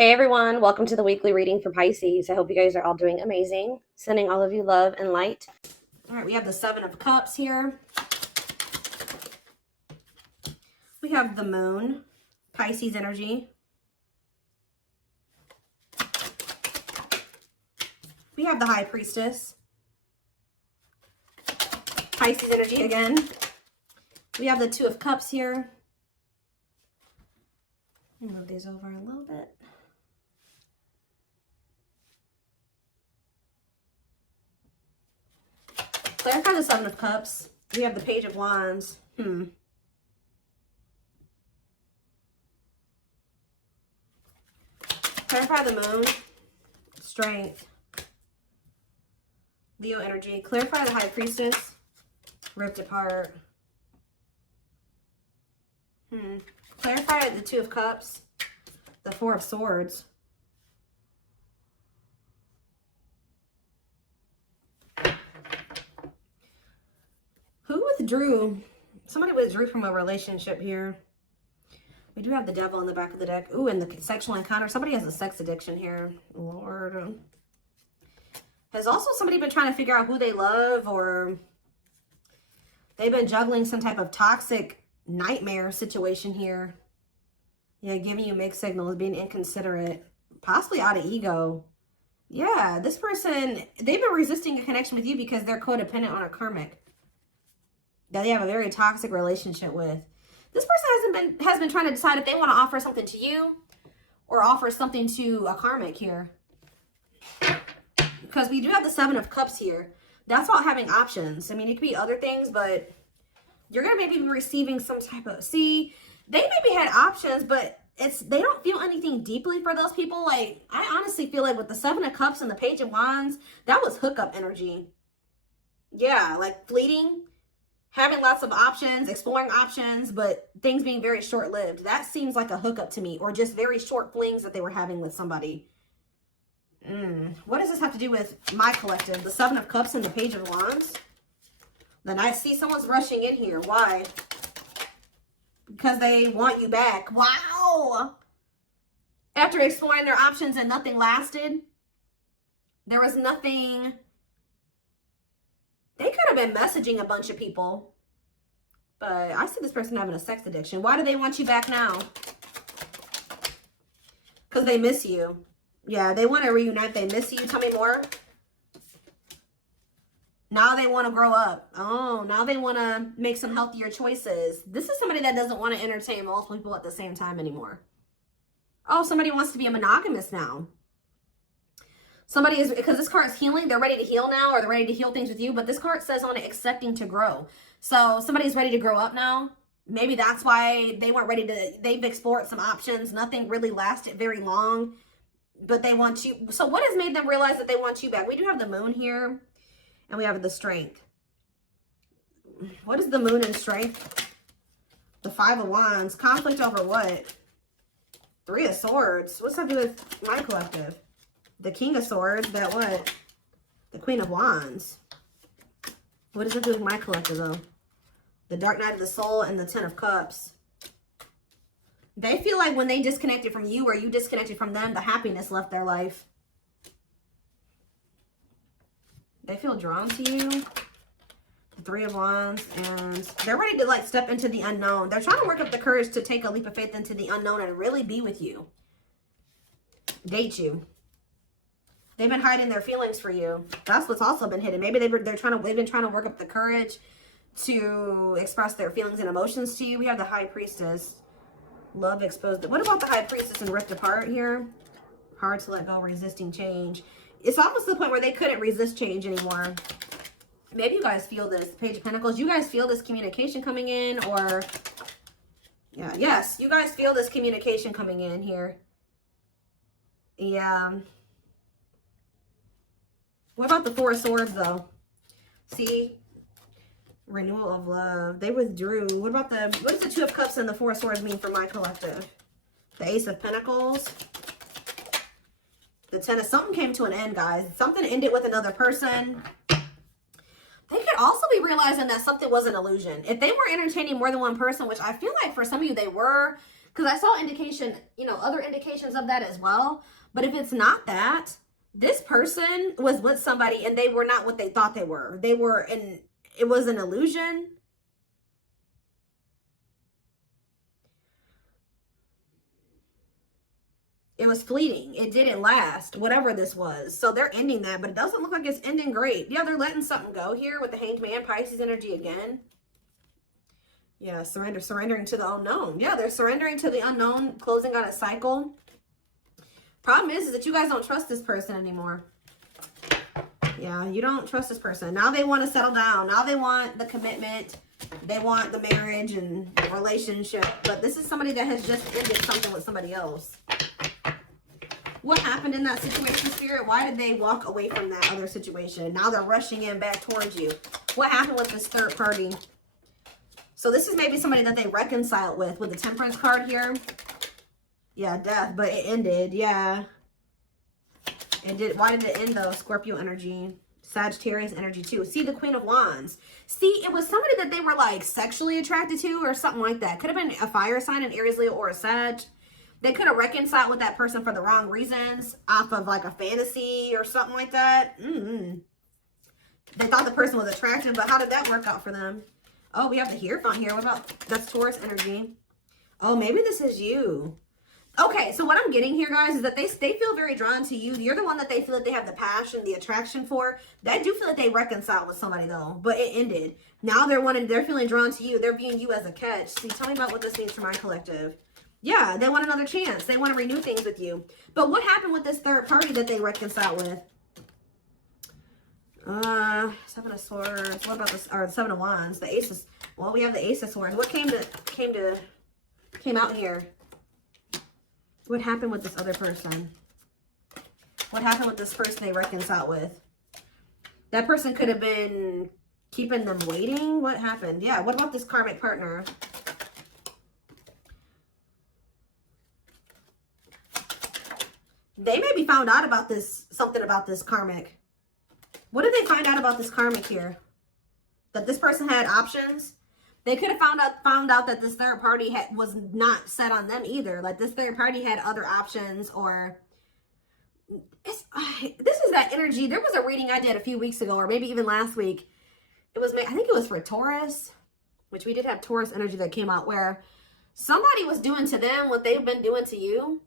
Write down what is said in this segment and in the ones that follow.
Hey everyone, welcome to the weekly reading for Pisces. I hope you guys are all doing amazing. Sending all of you love and light. All right, we have the Seven of Cups here. We have the Moon, Pisces energy. We have the High Priestess, Pisces energy again. We have the Two of Cups here. Let me move these over a little bit. Clarify the Seven of Cups. We have the Page of Wands. Clarify the Moon. Strength. Leo energy. Clarify the High Priestess. Ripped apart. Clarify the Two of Cups. The Four of Swords. Who withdrew? Somebody withdrew from a relationship here. We do have the Devil in the back of the deck. Ooh, and the sexual encounter. Somebody has a sex addiction here. Lord. Has also somebody been trying to figure out who they love, or they've been juggling some type of toxic nightmare situation here. Yeah, giving you mixed signals, being inconsiderate, possibly out of ego. Yeah, this person, they've been resisting a connection with you because they're codependent on a karmic that they have a very toxic relationship with. This person has been trying to decide if they want to offer something to you or offer something to a karmic here. Because we do have the Seven of Cups here. That's about having options. I mean, it could be other things, but you're going to maybe be receiving some type of... See, they maybe had options, but they don't feel anything deeply for those people. Like, I honestly feel like with the Seven of Cups and the Page of Wands, that was hookup energy. Yeah, like fleeting. Having lots of options, exploring options, but things being very short-lived. That seems like a hookup to me, or just very short flings that they were having with somebody. What does this have to do with my collective? The Seven of Cups and the Page of Wands? Then I see someone's rushing in here. Why? Because they want you back. Wow! After exploring their options and nothing lasted, there was nothing... They could have been messaging a bunch of people. But I see this person having a sex addiction. Why do they want you back now? Because they miss you. Yeah, they want to reunite. They miss you. Tell me more. Now they want to grow up. Oh, now they want to make some healthier choices. This is somebody that doesn't want to entertain multiple people at the same time anymore. Oh, somebody wants to be a monogamous now. Somebody is, because this card is healing, they're ready to heal now, or they're ready to heal things with you, but this card says on it, accepting to grow. So somebody's ready to grow up now. Maybe that's why they weren't ready to, they've explored some options. Nothing really lasted very long, but they want you. So what has made them realize that they want you back? We do have the Moon here, and we have the Strength. What is the Moon and Strength? The Five of Wands. Conflict over what? Three of Swords. What's that do with my collective? The King of Swords, that what? The Queen of Wands. What does it do with my collective, though? The Dark Night of the Soul and the Ten of Cups. They feel like when they disconnected from you or you disconnected from them, the happiness left their life. They feel drawn to you. The Three of Wands. And they're ready to, like, step into the unknown. They're trying to work up the courage to take a leap of faith into the unknown and really be with you. Date you. They've been hiding their feelings for you. That's what's also been hidden. Maybe they've been trying to work up the courage to express their feelings and emotions to you. We have the High Priestess. Love exposed. What about the High Priestess and ripped apart here? Hard to let go, resisting change. It's almost to the point where they couldn't resist change anymore. Maybe you guys feel this. Page of Pentacles. You guys feel this communication coming in, or... Yeah, yes. You guys feel this communication coming in here. Yeah. What about the Four of Swords, though? See? Renewal of love. They withdrew. What about what does the Two of Cups and the Four of Swords mean for my collective? The Ace of Pentacles. The Ten of... Something came to an end, guys. Something ended with another person. They could also be realizing that something was an illusion. If they were entertaining more than one person, which I feel like for some of you they were, Because I saw indication, you know, other indications of that as well. But if it's not that, this person was with somebody and they were not what they thought they were. They were in, it was an illusion. It was fleeting. It didn't last, whatever this was. So they're ending that, but it doesn't look like it's ending great. Yeah, they're letting something go here with the Hanged Man, Pisces energy again. Yeah, surrendering to the unknown. Yeah, they're surrendering to the unknown, closing out a cycle. Problem is that you guys don't trust this person anymore. Yeah, you don't trust this person. Now they want to settle down. Now they want the commitment. They want the marriage and the relationship. But this is somebody that has just ended something with somebody else. What happened in that situation, Spirit? Why did they walk away from that other situation? Now they're rushing in back towards you. What happened with this third party? So this is maybe somebody that they reconciled with the Temperance card here. Yeah, death, but it ended. Yeah. It did. Why did it end though? Scorpio energy. Sagittarius energy too. See, the Queen of Wands. See, it was somebody that they were like sexually attracted to or something like that. Could have been a fire sign, an Aries, Leo, or a Sag. They could have reconciled with that person for the wrong reasons, off of like a fantasy or something like that. They thought the person was attractive, but how did that work out for them? Oh, we have the Hierophant here. What about, that's Taurus energy. Oh, maybe this is you. Okay, so what I'm getting here, guys, is that they feel very drawn to you. You're the one that they feel that they have the passion, the attraction for. They do feel that they reconciled with somebody, though, but it ended. Now they're feeling drawn to you. They're viewing you as a catch. See, tell me about what this means for my collective. Yeah, they want another chance. They want to renew things with you. But what happened with this third party that they reconciled with? Seven of Swords. What about this? Or Seven of Wands. The Aces. Well, we have the Ace of Swords. What came out here? What happened with this other person? What happened with this person they reconciled with? That person could have been keeping them waiting. What happened? Yeah. What about this karmic partner? They maybe found out about this, something about this karmic. What did they find out about this karmic here? That this person had options? They could have found out that this third party was not set on them either. Like this third party had other options, or this is that energy. There was a reading I did a few weeks ago, or maybe even last week. It was, I think it was for Taurus, which we did have Taurus energy that came out, where somebody was doing to them what they've been doing to you.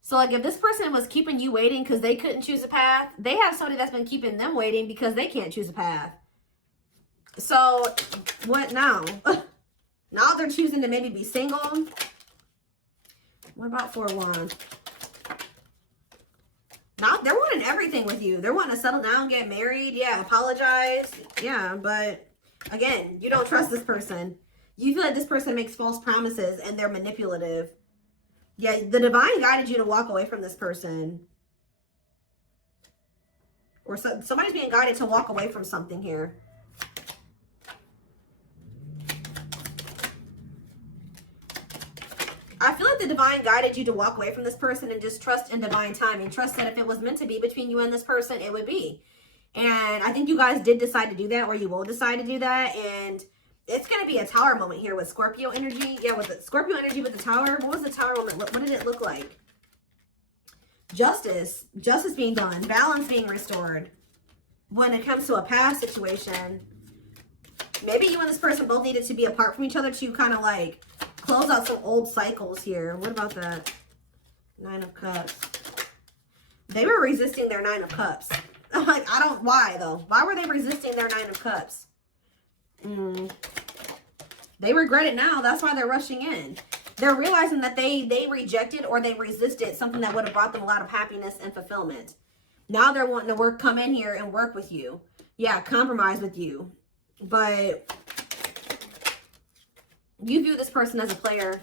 So like if this person was keeping you waiting because they couldn't choose a path, they have somebody that's been keeping them waiting because they can't choose a path. So what now? Now they're choosing to maybe be single. What about Four of Wands? Now they're wanting everything with you. They're wanting to settle down, get married. Yeah, apologize. Yeah, but again, you don't trust this person. You feel like this person makes false promises and they're manipulative. Yeah, the divine guided you to walk away from this person. Or somebody's being guided to walk away from something here. I feel like the divine guided you to walk away from this person and just trust in divine timing. Trust that if it was meant to be between you and this person, it would be. And I think you guys did decide to do that, or you will decide to do that. And it's going to be a tower moment here with Scorpio energy. Yeah, with the Scorpio energy with the tower. What was the tower moment? What did it look like? Justice. Justice being done. Balance being restored. When it comes to a past situation, maybe you and this person both needed to be apart from each other to kind of like close out some old cycles here. What about that? Nine of Cups. They were resisting their Nine of Cups. Like, why though? Why were they resisting their Nine of Cups? They regret it now. That's why they're rushing in. They're realizing that they rejected or they resisted something that would have brought them a lot of happiness and fulfillment. Now they're wanting to come in here and work with you. Yeah, compromise with you. But you view this person as a player.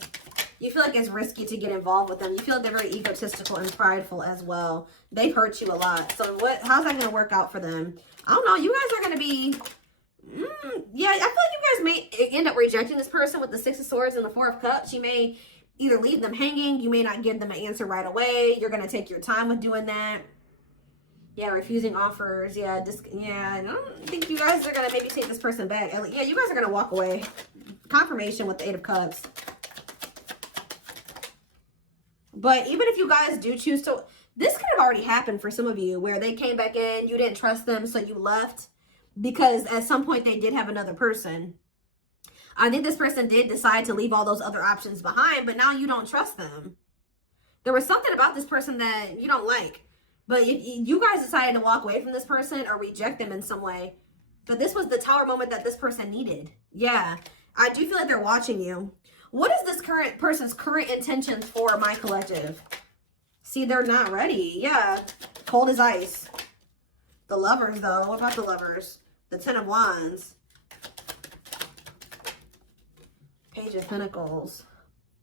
You feel like it's risky to get involved with them. You feel like they're very egotistical and prideful as well. They've hurt you a lot. So how's that going to work out for them? I don't know. You guys are going to be... yeah, I feel like you guys may end up rejecting this person with the Six of Swords and the Four of Cups. You may either leave them hanging. You may not give them an answer right away. You're going to take your time with doing that. Yeah, refusing offers. Yeah, I don't think you guys are going to maybe take this person back. Yeah, you guys are going to walk away. Confirmation with the Eight of Cups. But even if you guys do choose to, this could have already happened for some of you where they came back in, you didn't trust them, so you left because at some point they did have another person. I think this person did decide to leave all those other options behind, but now you don't trust them. There was something about this person that you don't like. But if you guys decided to walk away from this person or reject them in some way, but this was the Tower moment that this person needed. Yeah, I do feel like they're watching you. What is this current person's current intentions for my collective? See, they're not ready. Yeah, cold as ice. The Lovers, though. What about the Lovers? The Ten of Wands. Page of Pentacles.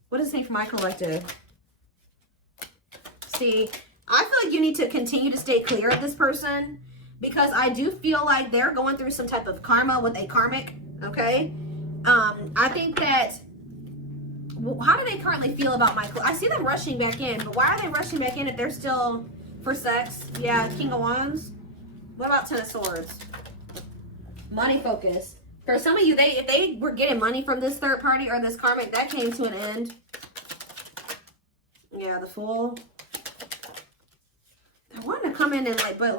What does it say for my collective? See, I feel like you need to continue to stay clear of this person because I do feel like they're going through some type of karma with a karmic, okay? I think that, how do they currently feel about my, I see them rushing back in, but why are they rushing back in if they're still for sex? Yeah, King of Wands. What about Ten of Swords? Money focused. For some of you, if they were getting money from this third party or this karmic, that came to an end. Yeah, the Fool. I want to come in and but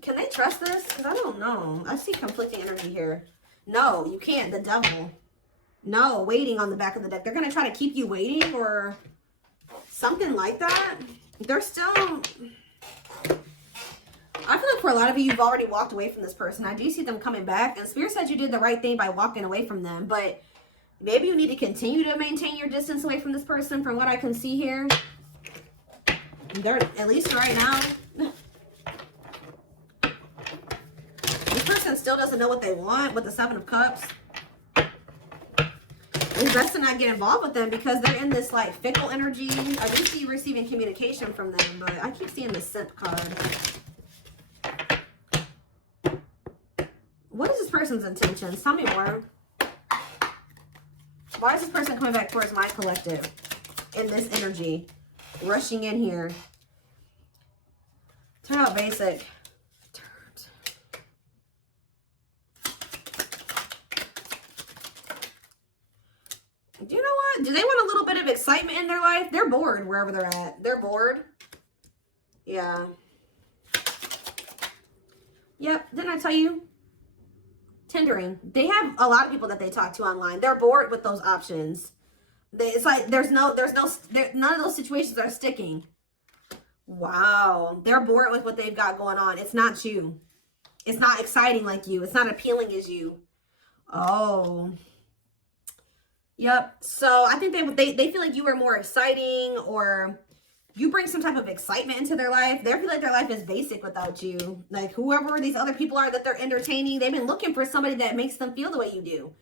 can they trust this? Because I don't know. I see conflicting energy here. No, you can't. The Devil. No, waiting on the back of the deck. They're going to try to keep you waiting or something like that. They're still, I feel like for a lot of you, you've already walked away from this person. I do see them coming back. And Spirit said you did the right thing by walking away from them. But maybe you need to continue to maintain your distance away from this person from what I can see here. They're, at least right now, this person still doesn't know what they want with the Seven of Cups. It's best to not get involved with them because they're in this like fickle energy. I do see you receiving communication from them, but I keep seeing the Simp card. What is this person's intentions? Tell me more. Why is this person coming back towards my collective in this energy? Rushing in here. Turn out basic. Do you know what? Do they want a little bit of excitement in their life? They're bored wherever they're at. They're bored. Yeah. Yep. Didn't I tell you? Tendering. They have a lot of people that they talk to online. They're bored with those options. It's like none of those situations are sticking. Wow. They're bored with what they've got going on. It's not you. It's not exciting like you. It's not appealing as you. Oh. Yep. So I think they feel like you are more exciting or you bring some type of excitement into their life. They feel like their life is basic without you. Like whoever these other people are that they're entertaining, they've been looking for somebody that makes them feel the way you do.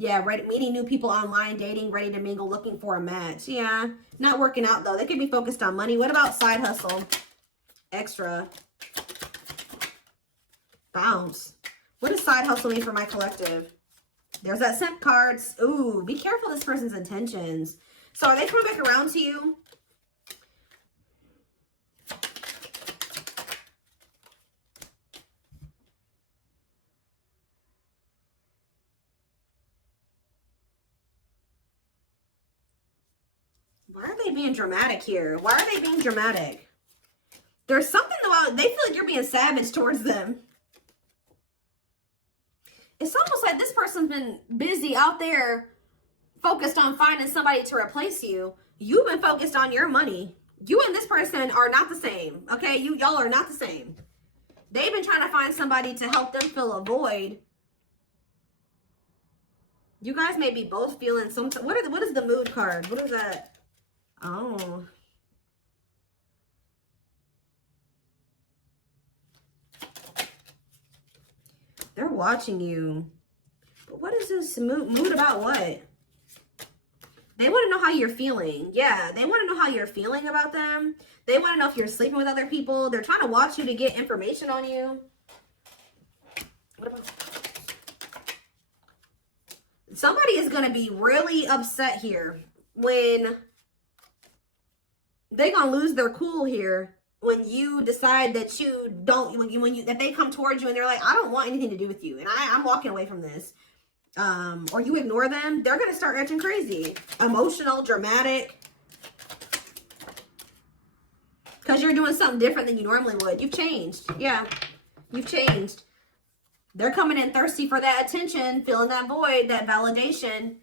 Yeah, right. Meeting new people online, dating, ready to mingle, looking for a match. Yeah, not working out though. They could be focused on money. What about side hustle? Extra. Bounce. What does side hustle mean for my collective? There's that Simp cards. Ooh, be careful this person's intentions. So are they coming back around to you? Why are they being dramatic here? Why are they being dramatic? There's something about, they feel like you're being savage towards them. It's almost like this person's been busy out there focused on finding somebody to replace you. You've been focused on your money. You and this person are not the same. Okay, y'all are not the same. They've been trying to find somebody to help them fill a void. You guys may be both feeling some, what is the mood card? What is that? Oh. They're watching you. But what is this mood about what? They want to know how you're feeling. Yeah, they want to know how you're feeling about them. They want to know if you're sleeping with other people. They're trying to watch you to get information on you. What about... Somebody is going to be really upset here when they're going to lose their cool here when you decide that you don't, that they come towards you and they're like, I don't want anything to do with you. And I'm walking away from this. Or you ignore them, they're going to start acting crazy. Emotional, dramatic. you're doing something different than you normally would. You've changed. Yeah, you've changed. They're coming in thirsty for that attention, feeling that void, that validation.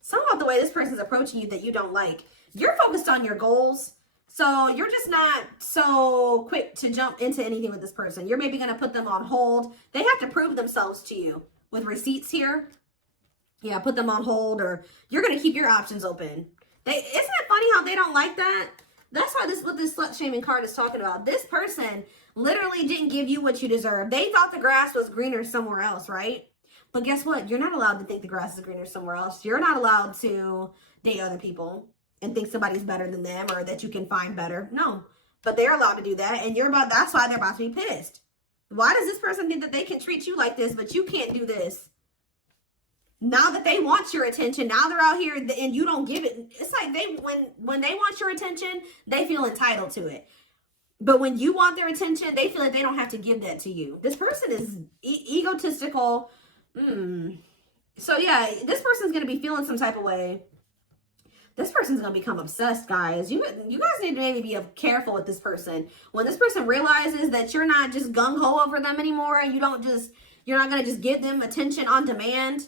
Something about the way this person's approaching you that you don't like. You're focused on your goals. So you're just not so quick to jump into anything with this person. You're maybe going to put them on hold. They have to prove themselves to you with receipts here. Yeah, put them on hold, or you're going to keep your options open. Isn't it funny how they don't like that? That's why what this slut shaming card is talking about. This person literally didn't give you what you deserve. They thought the grass was greener somewhere else, right? But guess what? You're not allowed to think the grass is greener somewhere else. You're not allowed to date other people and think somebody's better than them or that you can find better. No, but they're allowed to do that. And that's why they're about to be pissed. Why does this person think that they can treat you like this, but you can't do this? Now that they want your attention, now they're out here and you don't give it. It's like when they want your attention, they feel entitled to it. But when you want their attention, they feel like they don't have to give that to you. This person is egotistical. So yeah, this person's going to be feeling some type of way. This person's going to become obsessed, guys. You guys need to maybe be careful with this person. When this person realizes that you're not just gung-ho over them anymore, and you're not going to just give them attention on demand,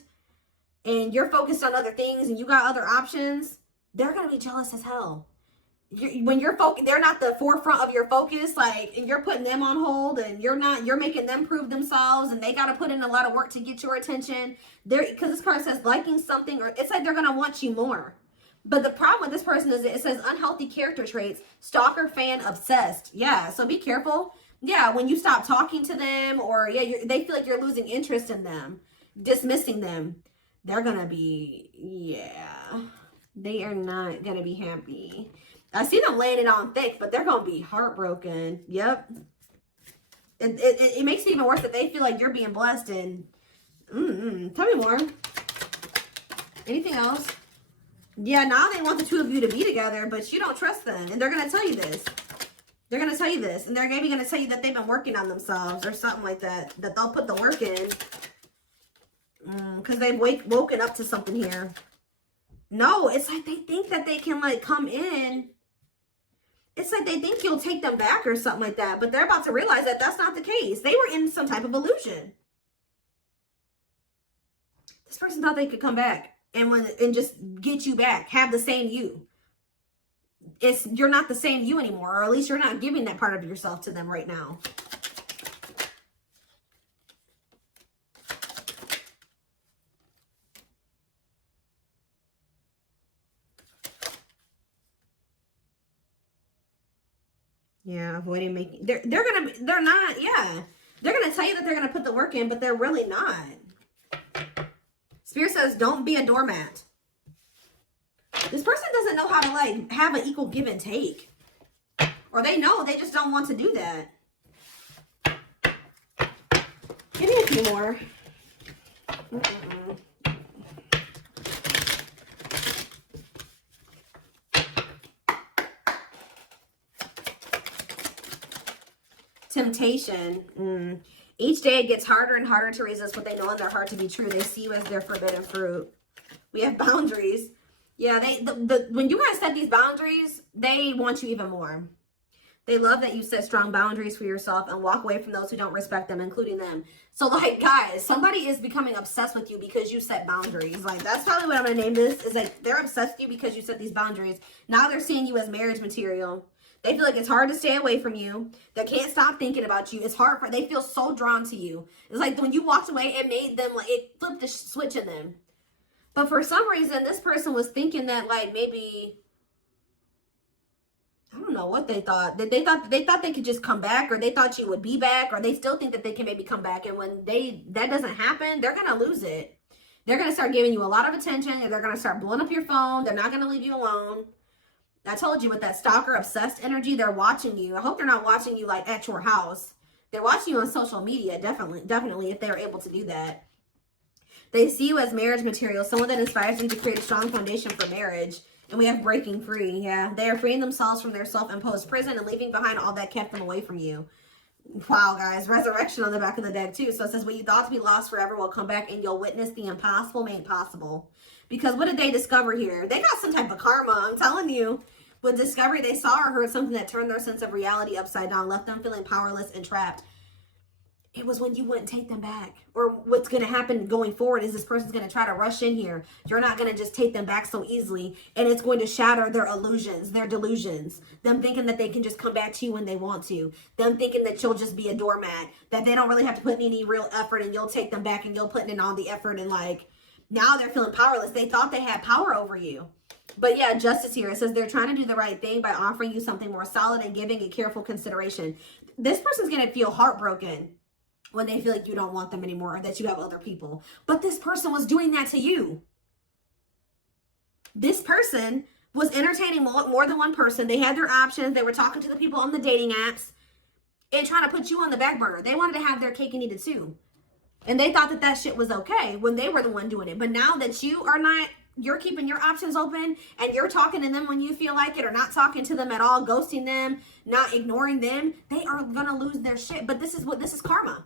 and you're focused on other things, and you got other options, they're going to be jealous as hell. When you're focused, they're not the forefront of your focus, like, and you're putting them on hold, and you're making them prove themselves, and they got to put in a lot of work to get your attention. Because this card says liking something, or it's like they're going to want you more. But the problem with this person is it says unhealthy character traits, stalker, fan, obsessed. Yeah, so be careful. Yeah, when you stop talking to them, or they feel like you're losing interest in them, dismissing them, they're going to be, they are not going to be happy. I see them laying it on thick, but they're going to be heartbroken. Yep. It makes it even worse that they feel like you're being blessed. And tell me more. Anything else? Yeah, now they want the two of you to be together, but you don't trust them. And they're going to tell you this. They're going to tell you this. And they're maybe going to tell you that they've been working on themselves or something like that. That they'll put the work in. Because they've woken up to something here. No, it's like they think that they can, like, come in. It's like they think you'll take them back or something like that. But they're about to realize that that's not the case. They were in some type of illusion. This person thought they could come back and just get you back. Have the same you. You're not the same you anymore. Or at least you're not giving that part of yourself to them right now. Yeah, avoiding making, they're not, yeah. They're going to tell you that they're going to put the work in, but they're really not. Spirit says, don't be a doormat. This person doesn't know how to, like, have an equal give and take. Or they know, they just don't want to do that. Give me a few more. Temptation. Each day it gets harder and harder to resist what they know in their heart to be true. They see you as their forbidden fruit. We have boundaries. Yeah, when you guys set these boundaries, they want you even more. They love that you set strong boundaries for yourself and walk away from those who don't respect them, including them. So, like, guys, somebody is becoming obsessed with you because you set boundaries. Like, that's probably what I'm going to name this. Is like, they're obsessed with you because you set these boundaries. Now they're seeing you as marriage material. They feel like it's hard to stay away from you. They can't stop thinking about you. It's hard they feel so drawn to you. It's like when you walked away, it made them, like, it flipped the switch in them. But for some reason, this person was thinking that, like, maybe, I don't know what they thought. They thought they could just come back, or they thought you would be back, or they still think that they can maybe come back. And when that doesn't happen, they're going to lose it. They're going to start giving you a lot of attention, and they're going to start blowing up your phone. They're not going to leave you alone. I told you with that stalker obsessed energy, they're watching you. I hope they're not watching you, like, at your house. They're watching you on social media, definitely, if they're able to do that. They see you as marriage material, someone that inspires them to create a strong foundation for marriage. And we have breaking free. Yeah, they are freeing themselves from their self-imposed prison and leaving behind all that kept them away from you. Wow, guys. Resurrection on the back of the deck, too. So it says, what you thought to be lost forever will come back, and you'll witness the impossible made possible. Because what did they discover here? They got some type of karma, I'm telling you. With discovery, they saw or heard something that turned their sense of reality upside down, left them feeling powerless and trapped. It was when you wouldn't take them back. Or what's going to happen going forward is this person's going to try to rush in here. You're not going to just take them back so easily. And it's going to shatter their illusions, their delusions. Them thinking that they can just come back to you when they want to. Them thinking that you'll just be a doormat. That they don't really have to put in any real effort and you'll take them back and you'll put in all the effort. And like, now they're feeling powerless. They thought they had power over you. But yeah, justice here. It says they're trying to do the right thing by offering you something more solid and giving it careful consideration. This person's going to feel heartbroken when they feel like you don't want them anymore or that you have other people. But this person was doing that to you. This person was entertaining more than one person. They had their options. They were talking to the people on the dating apps and trying to put you on the back burner. They wanted to have their cake and eat it too. And they thought that that shit was okay when they were the one doing it. But now that you are not, you're keeping your options open and you're talking to them when you feel like it or not talking to them at all, ghosting them, not ignoring them, they are going to lose their shit. But this is karma.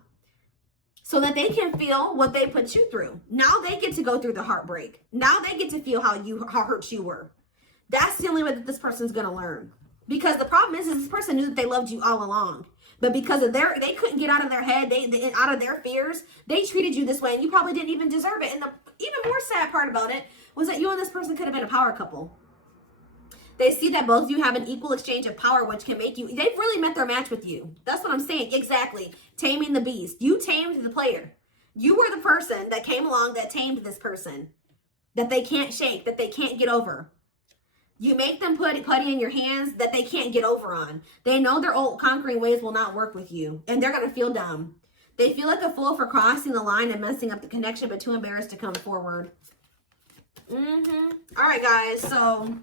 So that they can feel what they put you through. Now they get to go through the heartbreak. Now they get to feel how hurt you were. That's the only way that this person's going to learn. Because the problem is this person knew that they loved you all along. But because of they couldn't get out of their head, out of their fears, they treated you this way and you probably didn't even deserve it. And the even more sad part about it was that you and this person could have been a power couple. They see that both of you have an equal exchange of power, which can make you, they've really met their match with you. That's what I'm saying. Exactly. Taming the beast. You tamed the player. You were the person that came along that tamed this person. That they can't shake, that they can't get over. You make them put putty in your hands that they can't get over on. They know their old conquering ways will not work with you. And they're going to feel dumb. They feel like a fool for crossing the line and messing up the connection, but too embarrassed to come forward. All right, guys. So